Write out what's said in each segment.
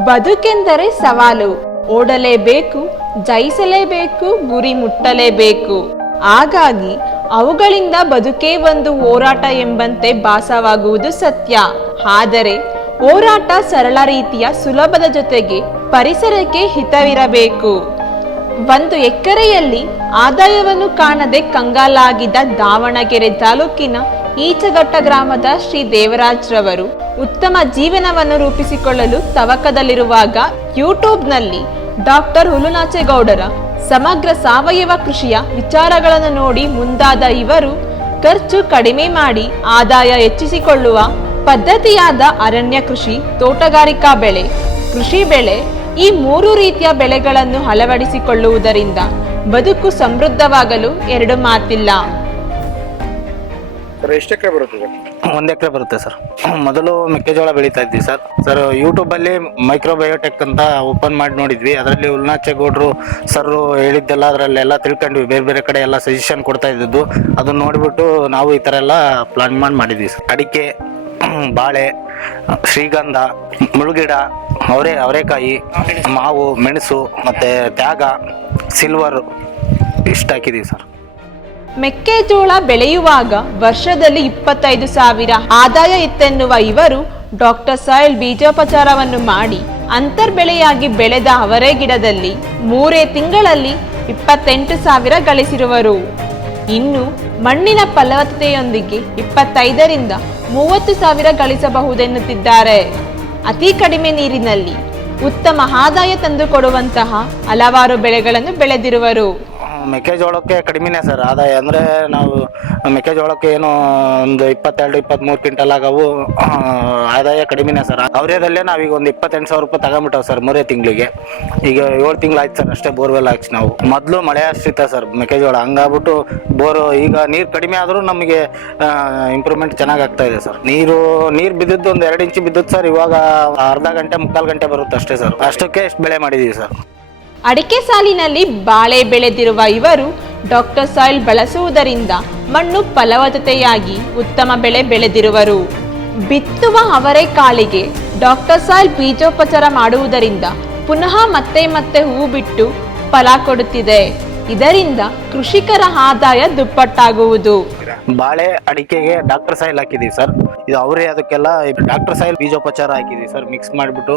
ಬದುಕೆಂದರೆ ಸವಾಲು. ಓಡಲೇಬೇಕು, ಜಯಿಸಲೇಬೇಕು, ಗುರಿ ಮುಟ್ಟಲೇಬೇಕು. ಹಾಗಾಗಿ, ಅವುಗಳಿಂದ ಬದುಕೇ ಒಂದು ಹೋರಾಟ ಎಂಬಂತೆ ಭಾಸವಾಗುವುದು ಸತ್ಯ. ಆದರೆ, ಹೋರಾಟ ಸರಳ ರೀತಿಯ ಸುಲಭದ ಜೊತೆಗೆ ಪರಿಸರಕ್ಕೆ ಹಿತವಿರಬೇಕು. ಒಂದು ಎಕರೆಯಲ್ಲಿ ಆದಾಯವನ್ನು ಕಾಣದೆ ಕಂಗಾಲಾಗಿದ್ದ ದಾವಣಗೆರೆ ತಾಲೂಕಿನ ಈಚಘಟ್ಟ ಗ್ರಾಮದ ಶ್ರೀ ದೇವರಾಜ್ರವರು ಉತ್ತಮ ಜೀವನವನ್ನು ರೂಪಿಸಿಕೊಳ್ಳಲು ತವಕದಲ್ಲಿರುವಾಗ ಯೂಟ್ಯೂಬ್ನಲ್ಲಿ ಡಾಕ್ಟರ್ ಹುಲುನಾಚೇಗೌಡರ ಸಮಗ್ರ ಸಾವಯವ ಕೃಷಿಯ ವಿಚಾರಗಳನ್ನು ನೋಡಿ ಮುಂದಾದ ಇವರು, ಖರ್ಚು ಕಡಿಮೆ ಮಾಡಿ ಆದಾಯ ಹೆಚ್ಚಿಸಿಕೊಳ್ಳುವ ಪದ್ಧತಿಯಾದ ಅರಣ್ಯ ಕೃಷಿ, ತೋಟಗಾರಿಕಾ ಬೆಳೆ, ಕೃಷಿ ಬೆಳೆ ಈ ಮೂರು ರೀತಿಯ ಬೆಳೆಗಳನ್ನು ಅಳವಡಿಸಿಕೊಳ್ಳುವುದರಿಂದ ಬದುಕು ಸಮೃದ್ಧವಾಗಲು ಎರಡು ಮಾತಿಲ್ಲ. ಸರ್, ಎಷ್ಟು ಎಕರೆ ಬರುತ್ತೆ ಸರ್? ಒಂದು ಎಕರೆ ಬರುತ್ತೆ ಸರ್. ಮೊದಲು ಮೆಕ್ಕೆಜೋಳ ಬೆಳೀತಾ ಇದ್ವಿ ಸರ್. ಸರ್ ಯೂಟ್ಯೂಬಲ್ಲಿ ಮೈಕ್ರೋಬಯೋಟೆಕ್ ಅಂತ ಓಪನ್ ಮಾಡಿ ನೋಡಿದ್ವಿ. ಅದರಲ್ಲಿ ಉಲ್ನಾಚೇಗೌಡರು ಸರ್ ಹೇಳಿದ್ದೆಲ್ಲ ಅದರಲ್ಲೆಲ್ಲ ತಿಳ್ಕೊಂಡ್ವಿ. ಬೇರೆ ಬೇರೆ ಕಡೆ ಎಲ್ಲ ಸಜೆಷನ್ ಕೊಡ್ತಾ ಇದ್ದದ್ದು. ಅದನ್ನ ನೋಡಿಬಿಟ್ಟು ನಾವು ಈ ಥರ ಎಲ್ಲ ಪ್ಲಾನ್ ಮಾಡಿ ಮಾಡಿದ್ವಿ ಸರ್. ಅಡಿಕೆ, ಬಾಳೆ, ಶ್ರೀಗಂಧ ಮುಳುಗಿಡ ಅವರೇ, ಅವರೆಕಾಯಿ, ಮಾವು, ಮೆಣಸು ಮತ್ತು ತ್ಯಾಗ ಸಿಲ್ವರ್ ಇಷ್ಟು ಹಾಕಿದ್ದೀವಿ ಸರ್. ಮೆಕ್ಕೆಜೋಳ ಬೆಳೆಯುವಾಗ ವರ್ಷದಲ್ಲಿ ಇಪ್ಪತ್ತೈದು ಸಾವಿರ ಆದಾಯ ಇತ್ತೆನ್ನುವ ಇವರು ಡಾಕ್ಟರ್ ಸಾಯಿಲ್ ಬೀಜೋಪಚಾರವನ್ನು ಮಾಡಿ ಅಂತರ್ಬೆಳೆಯಾಗಿ ಬೆಳೆದ ಅವರೆ ಗಿಡದಲ್ಲಿ ಮೂರೇ ತಿಂಗಳಲ್ಲಿ ಇಪ್ಪತ್ತೆಂಟು ಸಾವಿರ ಗಳಿಸಿರುವರು. ಇನ್ನು ಮಣ್ಣಿನ ಫಲವತ್ತತೆಯೊಂದಿಗೆ ಇಪ್ಪತ್ತೈದರಿಂದ ಮೂವತ್ತು ಸಾವಿರ ಗಳಿಸಬಹುದೆನ್ನುತ್ತಿದ್ದಾರೆ. ಅತಿ ಕಡಿಮೆ ನೀರಿನಲ್ಲಿ ಉತ್ತಮ ಆದಾಯ ತಂದುಕೊಡುವಂತಹ ಹಲವಾರು ಬೆಳೆಗಳನ್ನು ಬೆಳೆದಿರುವರು. ಮೆಕ್ಕೆಜೋಳಕ್ಕೆ ಕಡಿಮೆನೇ ಸರ್ ಆದಾಯ. ಅಂದರೆ ನಾವು ಮೆಕ್ಕೆಜೋಳಕ್ಕೆ ಏನು ಒಂದು ಇಪ್ಪತ್ತೆರಡು ಇಪ್ಪತ್ತ್ಮೂರು ಕ್ವಿಂಟಲ್ ಆಗವು ಆದಾಯ ಕಡಿಮೆನೇ ಸರ್. ಅವರೇದಲ್ಲೇ ನಾವೀಗ ಒಂದು ಇಪ್ಪತ್ತೆಂಟು ಸಾವಿರ ರೂಪಾಯಿ ತಗೊಂಬಿಟ್ಟವು ಸರ್ ಮೂರೇ ತಿಂಗಳಿಗೆ. ಈಗ ಏಳು ತಿಂಗಳು ಆಯ್ತು ಸರ್ ಅಷ್ಟೇ ಬೋರ್ವೆಲ್ ಹಾಕ್ಸಿ ನಾವು. ಮೊದಲು ಮಳೆ ಆಶ್ರಿತ ಸರ್ ಮೆಕ್ಕೆಜೋಳ. ಹಂಗಾಗ್ಬಿಟ್ಟು ಬೋರು, ಈಗ ನೀರು ಕಡಿಮೆ ಆದರೂ ನಮಗೆ ಇಂಪ್ರೂವ್ಮೆಂಟ್ ಚೆನ್ನಾಗಿ ಆಗ್ತಾ ಇದೆ ಸರ್. ನೀರು ನೀರು ಬಿದ್ದಿದ್ದು ಒಂದು ಎರಡು ಇಂಚು ಬಿದ್ದದ್ದು ಸರ್. ಇವಾಗ ಅರ್ಧ ಗಂಟೆ, ಮುಕ್ಕಾಲು ಗಂಟೆ ಬರುತ್ತೆ ಅಷ್ಟೇ ಸರ್. ಅಷ್ಟಕ್ಕೆ ಎಷ್ಟು ಬೆಳೆ ಮಾಡಿದ್ದೀವಿ ಸರ್. ಅಡಿಕೆ ಸಾಲಿನಲ್ಲಿ ಬಾಳೆ ಬೆಳೆದಿರುವ ಇವರು ಡಾಕ್ಟರ್ ಸಾಯಿಲ್ ಬಳಸುವುದರಿಂದ ಮಣ್ಣು ಫಲವತ್ತತೆಯಾಗಿ ಉತ್ತಮ ಬೆಳೆ ಬೆಳೆದಿರುವರು. ಬಿತ್ತುವ ಅವರೆಕಾಳಿಗೆ ಡಾಕ್ಟರ್ ಸಾಯಿಲ್ ಬೀಜೋಪಚಾರ ಮಾಡುವುದರಿಂದ ಪುನಃ ಮತ್ತೆ ಮತ್ತೆ ಹೂ ಬಿಟ್ಟು ಫಲ ಕೊಡುತ್ತಿದೆ. ಇದರಿಂದ ಕೃಷಿಕರ ಆದಾಯ ದುಪ್ಪಟ್ಟಾಗುವುದು. ಬಾಳೆ ಅಡಿಕೆಗೆ ಡಾಕ್ಟರ್ ಸಾಯಿಲ್ ಹಾಕಿದೀವಿ ಸರ್. ಇದು ಅವರೇ ಅದಕ್ಕೆಲ್ಲ ಡಾಕ್ಟರ್ ಸಾಯಿಲ್ ಬೀಜೋಪಚಾರ ಹಾಕಿದೀವಿ ಸರ್ ಮಿಕ್ಸ್ ಮಾಡಿಬಿಟ್ಟು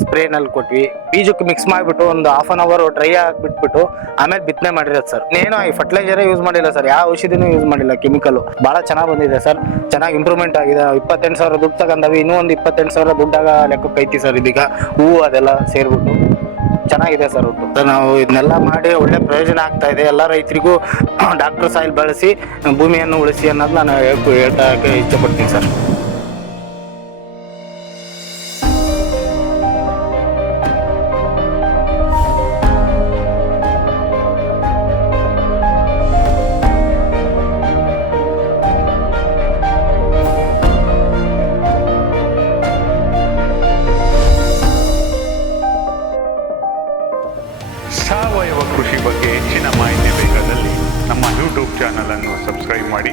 ಸ್ಪ್ರೇನಲ್ಲಿ ಕೊಟ್ವಿ. ಬೀಜಕ್ಕೆ ಮಿಕ್ಸ್ ಮಾಡಿಬಿಟ್ಟು ಒಂದು ಹಾಫ್ ಅನ್ ಅವರ್ ಡ್ರೈ ಆಗಿಬಿಟ್ಬಿಟ್ಟು, ಆಮೇಲೆ ಬಿತ್ತನೆ ಮಾಡಿರೋದು ಸರ್. ಏನು ಈ ಫರ್ಟಿಲೈಸರೇ ಯೂಸ್ ಮಾಡಿಲ್ಲ ಸರ್, ಯಾವ ಔಷಧಿನೂ ಯೂಸ್ ಮಾಡಿಲ್ಲ ಕೆಮಿಕಲ್ ಭಾಳ ಚೆನ್ನಾಗಿ ಬಂದಿದೆ ಸರ್. ಚೆನ್ನಾಗಿ ಇಂಪ್ರೂವ್ಮೆಂಟ್ ಆಗಿದೆ. ಇಪ್ಪತ್ತೆಂಟು ಸಾವಿರ ದುಡ್ಡು ತಗೊಂಡವಿ, ಇನ್ನೂ ಒಂದು ಇಪ್ಪತ್ತೆಂಟು ಸಾವಿರ ದುಡ್ಡಾಗ ಲೆಕ್ಕಕ್ಕೆ ಐತಿ ಸರ್ ಇದೀಗ. ಹೂವು ಅದೆಲ್ಲ ಸೇರಿಬಿಟ್ಟು. ಚೆನ್ನಾಗಿದೆ ಸರ್ ಒಟ್ಟು. ನಾವು ಇದನ್ನೆಲ್ಲ ಮಾಡಿ ಒಳ್ಳೆ ಪ್ರಯೋಜನ ಆಗ್ತಾ ಇದೆ. ಎಲ್ಲ ರೈತರಿಗೂ ಡಾಕ್ಟರ್ ಸಾಯಿಲ್ ಬಳಸಿ ಭೂಮಿಯನ್ನು ಉಳಿಸಿ ಅನ್ನೋದು ನಾನು ಹೇಳ್ತಾ ಇಷ್ಟಪಡ್ತೀನಿ ಸರ್. ಸಾವಯವ ಕೃಷಿ ಬಗ್ಗೆ ಹೆಚ್ಚಿನ ಮಾಹಿತಿ ಬೇಕಾದಲ್ಲಿ ನಮ್ಮ ಯೂಟ್ಯೂಬ್ ಚಾನಲನ್ನು ಸಬ್ಸ್ಕ್ರೈಬ್ ಮಾಡಿ.